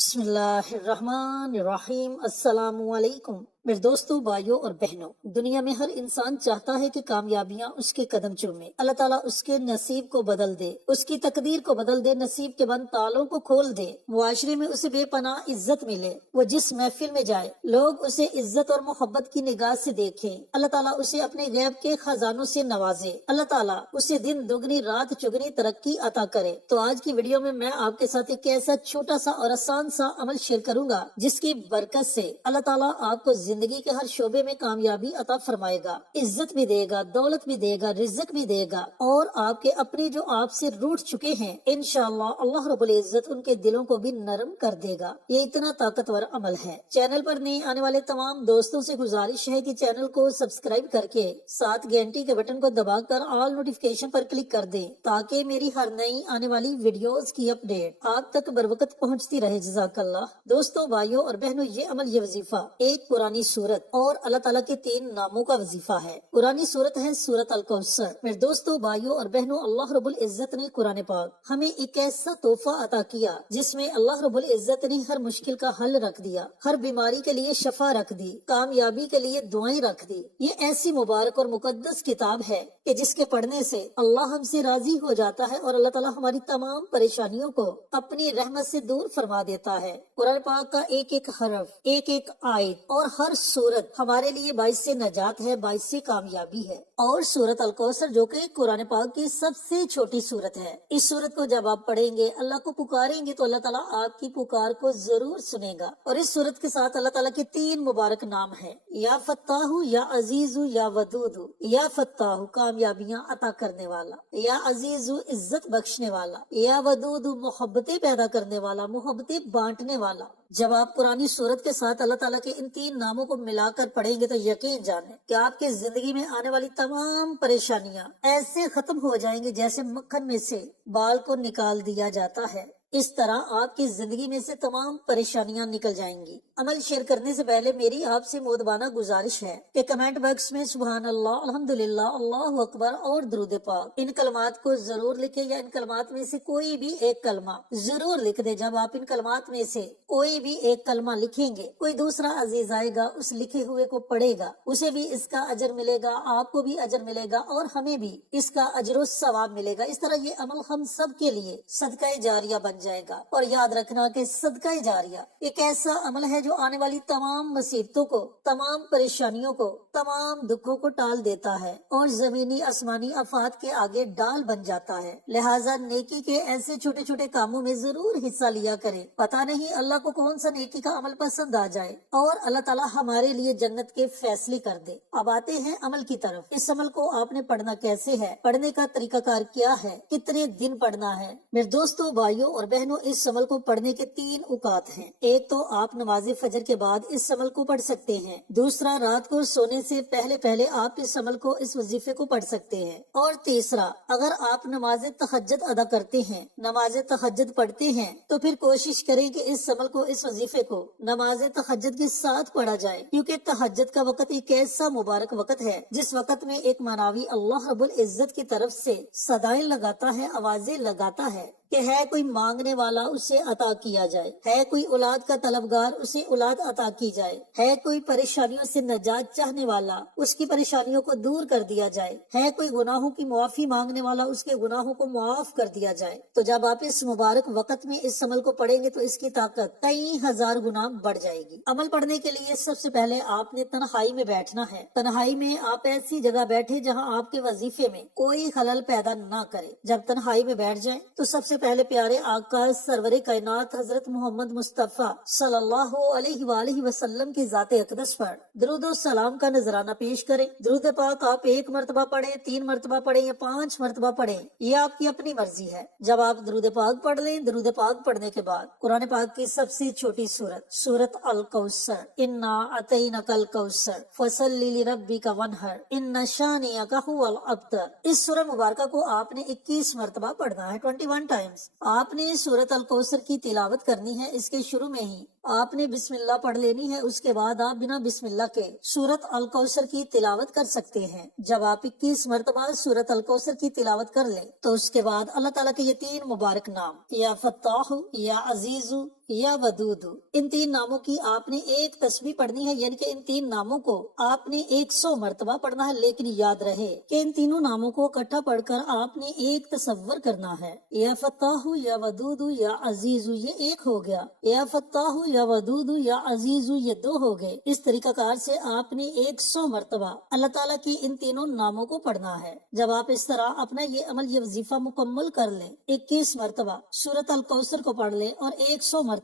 بسم اللہ الرحمن الرحیم۔ السلام علیکم میرے دوستوں، بھائیوں اور بہنوں۔ دنیا میں ہر انسان چاہتا ہے کہ کامیابیاں اس کے قدم چومے، اللہ تعالیٰ اس کے نصیب کو بدل دے، اس کی تقدیر کو بدل دے، نصیب کے بند تالوں کو کھول دے، معاشرے میں اسے بے پناہ عزت ملے، وہ جس محفل میں جائے لوگ اسے عزت اور محبت کی نگاہ سے دیکھیں، اللہ تعالیٰ اسے اپنے غیب کے خزانوں سے نوازے، اللہ تعالیٰ اسے دن دگنی رات چگنی ترقی عطا کرے۔ تو آج کی ویڈیو میں آپ کے ساتھ ایک ایسا چھوٹا سا اور آسان سا عمل شیئر کروں گا جس کی برکت سے اللہ تعالیٰ آپ کو زندگی کے ہر شعبے میں کامیابی عطا فرمائے گا، عزت بھی دے گا، دولت بھی دے گا، رزق بھی دے گا، اور آپ کے اپنے جو آپ سے روٹھ چکے ہیں انشاءاللہ اللہ رب العزت ان کے دلوں کو بھی نرم کر دے گا۔ یہ اتنا طاقتور عمل ہے۔ چینل پر نئے آنے والے تمام دوستوں سے گزارش ہے کہ چینل کو سبسکرائب کر کے ساتھ گھنٹی کے بٹن کو دبا کر آل نوٹیفیکیشن پر کلک کر دیں تاکہ میری ہر نئی آنے والی ویڈیوز کی اپڈیٹ آپ تک بروقت پہنچتی رہے۔ جزاک اللہ۔ دوستوں، بھائیوں اور بہنوں، یہ عمل، یہ وظیفہ ایک قرآنی سورت اور اللہ تعالیٰ کے 3 ناموں کا وظیفہ ہے۔ قرآنی سورت ہے سورت الکوثر۔ میرے دوستوں، بھائیوں اور بہنوں، اللہ رب العزت نے قرآن پاک ہمیں ایک ایسا تحفہ عطا کیا جس میں اللہ رب العزت نے ہر مشکل کا حل رکھ دیا، ہر بیماری کے لیے شفا رکھ دی، کامیابی کے لیے دعائیں رکھ دی۔ یہ ایسی مبارک اور مقدس کتاب ہے کہ جس کے پڑھنے سے اللہ ہم سے راضی ہو جاتا ہے اور اللہ تعالیٰ ہماری تمام پریشانیوں کو اپنی رحمت سے دور فرما دیتا ہے۔ قرآن پاک کا ایک ایک حرف، ایک ایک آیت اور ہر سورت ہمارے لیے باعث نجات ہے، باعث کامیابی ہے۔ اور سورت الکوثر جو کہ قرآن پاک کی سب سے چھوٹی سورت ہے، اس سورت کو جب آپ پڑھیں گے، اللہ کو پکاریں گے تو اللہ تعالیٰ آپ کی پکار کو ضرور سنے گا۔ اور اس سورت کے ساتھ اللہ تعالیٰ کے 3 مبارک نام ہیں، یا فتاح، یا عزیز، یا ودود۔ یا فتاح کامیابیاں عطا کرنے والا، یا عزیز عزت بخشنے والا، یا ودود محبتیں پیدا کرنے والا، محبتیں بانٹنے والا۔ جب آپ قرآنی سورت کے ساتھ اللہ تعالیٰ کے ان 3 ناموں کو ملا کر پڑھیں گے تو یقین جانیں کہ آپ کے زندگی میں آنے والی تمام پریشانیاں ایسے ختم ہو جائیں گے جیسے مکھن میں سے بال کو نکال دیا جاتا ہے۔ اس طرح آپ کی زندگی میں سے تمام پریشانیاں نکل جائیں گی۔ عمل شیئر کرنے سے پہلے میری آپ سے مؤدبانہ گزارش ہے کہ کمنٹ باکس میں سبحان اللہ، الحمدللہ، اللہ اکبر اور درود پاک ان کلمات کو ضرور لکھیں، یا ان کلمات میں سے کوئی بھی ایک کلمہ ضرور لکھ دے۔ جب آپ ان کلمات میں سے کوئی بھی ایک کلمہ لکھیں گے، کوئی دوسرا عزیز آئے گا، اس لکھے ہوئے کو پڑھے گا، اسے بھی اس کا اجر ملے گا، آپ کو بھی اجر ملے گا، اور ہمیں بھی اس کا اجر و ثواب ملے گا۔ اس طرح یہ عمل ہم سب کے لیے صدقہ جاریہ بن جائے گا۔ اور یاد رکھنا کہ صدقہ جاریہ ایک ایسا عمل ہے جو آنے والی تمام مصیبتوں کو، تمام پریشانیوں کو، تمام دکھوں کو ٹال دیتا ہے اور زمینی آسمانی آفات کے آگے ڈال بن جاتا ہے۔ لہٰذا نیکی کے ایسے چھوٹے چھوٹے کاموں میں ضرور حصہ لیا کریں، پتہ نہیں اللہ کو کون سا نیکی کا عمل پسند آ جائے اور اللہ تعالیٰ ہمارے لیے جنت کے فیصلے کر دے۔ اب آتے ہیں عمل کی طرف۔ اس عمل کو آپ نے پڑھنا کیسے ہے، پڑھنے کا طریقہ کار کیا ہے، کتنے دن پڑھنا ہے؟ میرے دوستوں، بھائیوں اور بہنوں، اس عمل کو پڑھنے کے 3 اوقات ہیں۔ ایک تو آپ نماز فجر کے بعد اس عمل کو پڑھ سکتے ہیں۔ دوسرا، رات کو سونے سے پہلے آپ اس عمل کو، اس وظیفے کو پڑھ سکتے ہیں۔ اور تیسرا، اگر آپ نماز تہجد ادا کرتے ہیں، نماز تہجد پڑھتے ہیں، تو پھر کوشش کریں کہ اس عمل کو، اس وظیفے کو نماز تہجد کے ساتھ پڑھا جائے، کیونکہ تہجد کا وقت ایک ایسا مبارک وقت ہے جس وقت میں ایک معنوی اللہ رب العزت کی طرف سے صدائیں لگاتا ہے، آوازیں لگاتا ہے کہ ہے کوئی مانگنے والا، اسے عطا کیا جائے، ہے کوئی اولاد کا طلبگار، اسے اولاد عطا کی جائے، ہے کوئی پریشانیوں سے نجات چاہنے والا، اس کی پریشانیوں کو دور کر دیا جائے، ہے کوئی گناہوں کی معافی مانگنے والا، اس کے گناہوں کو معاف کر دیا جائے۔ تو جب آپ اس مبارک وقت میں اس عمل کو پڑھیں گے تو اس کی طاقت کئی ہزار گنا بڑھ جائے گی۔ عمل پڑھنے کے لیے سب سے پہلے آپ نے تنہائی میں بیٹھنا ہے۔ تنہائی میں آپ ایسی جگہ بیٹھے جہاں آپ کے وظیفے میں کوئی خلل پیدا نہ کرے۔ جب تنہائی میں بیٹھ جائیں تو سب سے پہلے پیارے آقا سرور کائنات حضرت محمد مصطفیٰ صلی اللہ علیہ وآلہ وسلم کی ذات اقدس پر درود و سلام کا نذرانہ پیش کریں۔ درود پاک آپ 1 مرتبہ پڑھیں، 3 مرتبہ پڑھیں یا 5 مرتبہ پڑھیں، یہ آپ کی اپنی مرضی ہے۔ جب آپ درود پاک پڑھ لیں، درود پاک پڑھنے کے بعد قرآن پاک کی سب سے چھوٹی سورت، سورت الکوثر، انا اعطینک الکوثر فصلی لربک وانحر ان شانئک ھو الابتر، اس سورہ مبارکہ کو آپ نے 21 مرتبہ پڑھنا ہے، 21 ٹائمز۔ آپ نے سورت الکوثر کی تلاوت کرنی ہے۔ اس کے شروع میں ہی آپ نے بسم اللہ پڑھ لینی ہے، اس کے بعد آپ بنا بسم اللہ کے سورت الکوثر کی تلاوت کر سکتے ہیں۔ جب آپ 21 مرتبہ سورت الکوثر کی تلاوت کر لیں تو اس کے بعد اللہ تعالیٰ کے یہ 3 مبارک نام یا فتاح، یا عزیز، یا ودود، ان 3 ناموں کی آپ نے ایک تسبیح پڑھنی ہے، یعنی کہ ان 3 ناموں کو آپ نے 100 مرتبہ پڑھنا ہے۔ لیکن یاد رہے کہ ان تینوں ناموں کو اکٹھا پڑھ کر آپ نے ایک تصور کرنا ہے۔ یا فتاح، یا ودود، یا عزیز، یہ ایک ہو گیا۔ یا فتاح، یا ودود، یا عزیز، یہ 2 ہو گئے۔ اس طریقہ کار سے آپ نے 100 مرتبہ اللہ تعالیٰ کی ان تینوں ناموں کو پڑھنا ہے۔ جب آپ اس طرح اپنا یہ عمل، یہ وظیفہ مکمل کر لیں، 21 مرتبہ سورت الکوثر کو پڑھ لیں اور 100 مرتبہ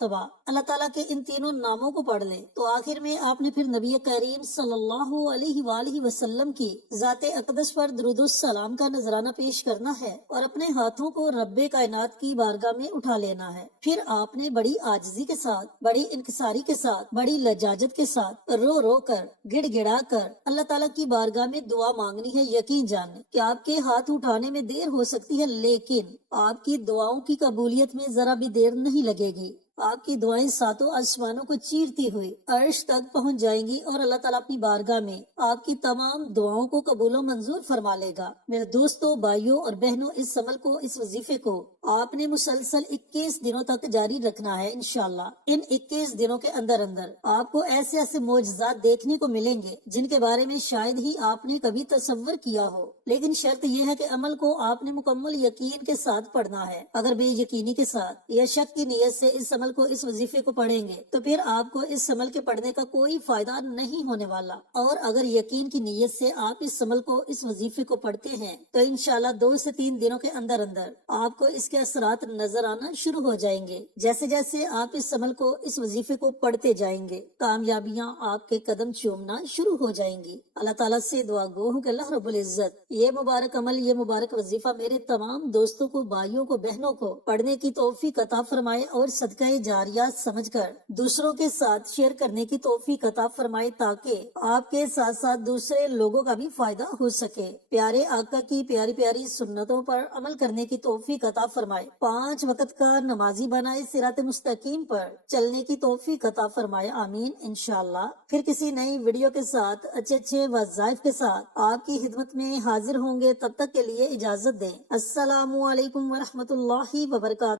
اللہ تعالیٰ کے ان تینوں ناموں کو پڑھ لیں، تو آخر میں آپ نے پھر نبی کریم صلی اللہ علیہ وآلہ وسلم کی ذات اقدس پر درود السلام کا نذرانہ پیش کرنا ہے اور اپنے ہاتھوں کو رب کائنات کی بارگاہ میں اٹھا لینا ہے۔ پھر آپ نے بڑی عاجزی کے ساتھ، بڑی انکساری کے ساتھ، بڑی لجاجت کے ساتھ، رو رو کر، گڑ گڑا کر اللہ تعالیٰ کی بارگاہ میں دعا مانگنی ہے۔ یقین جانیں کہ آپ کے ہاتھ اٹھانے میں دیر ہو سکتی ہے، لیکن آپ کی دعاؤں کی قبولیت میں ذرا بھی دیر نہیں لگے گی۔ آپ کی دعائیں 7 آسمانوں کو چیرتی ہوئی عرش تک پہنچ جائیں گی اور اللہ تعالیٰ اپنی بارگاہ میں آپ کی تمام دعاؤں کو قبول و منظور فرما لے گا۔ میرے دوستوں، بھائیوں اور بہنوں، اس عمل کو، اس وظیفے کو آپ نے مسلسل 21 دنوں تک جاری رکھنا ہے انشاءاللہ۔ ان 21 دنوں کے اندر آپ کو ایسے ایسے معجزات دیکھنے کو ملیں گے جن کے بارے میں شاید ہی آپ نے کبھی تصور کیا ہو، لیکن شرط یہ ہے کہ عمل کو آپ نے مکمل یقین کے ساتھ پڑھنا ہے۔ اگر بے یقینی کے ساتھ یا شک کی نیت سے اس عمل کو، اس وظیفے کو پڑھیں گے تو پھر آپ کو اس عمل کے پڑھنے کا کوئی فائدہ نہیں ہونے والا، اور اگر یقین کی نیت سے آپ اس عمل کو، اس وظیفے کو پڑھتے ہیں تو انشاءاللہ 2 سے 3 دنوں کے اندر آپ کو اس کے اثرات نظر آنا شروع ہو جائیں گے۔ جیسے جیسے آپ اس عمل کو، اس وظیفے کو پڑھتے جائیں گے، کامیابیاں آپ کے قدم چومنا شروع ہو جائیں گی۔ اللہ تعالیٰ سے دعا گو ہوں کہ اللہ رب العزت یہ مبارک عمل، یہ مبارک وظیفہ میرے تمام دوستوں کو، بھائیوں کو، بہنوں کو پڑھنے کی توفیق عطا فرمائے اور صدقہ جاریہ سمجھ کر دوسروں کے ساتھ شیئر کرنے کی توفیق عطا فرمائے، تاکہ آپ کے ساتھ ساتھ دوسرے لوگوں کا بھی فائدہ ہو سکے۔ پیارے آقا کی پیاری پیاری سنتوں پر عمل کرنے کی توفیق عطا فرمائے، 5 وقت کا نمازی بنائے، صراط مستقیم پر چلنے کی توفیق عطا فرمائے، آمین انشاءاللہ۔ پھر کسی نئی ویڈیو کے ساتھ، اچھے وظائف کے ساتھ آپ کی خدمت میں حاضر ہوں گے، تب تک کے لیے اجازت دیں۔ السلام علیکم ورحمۃ اللہ وبرکاتہ۔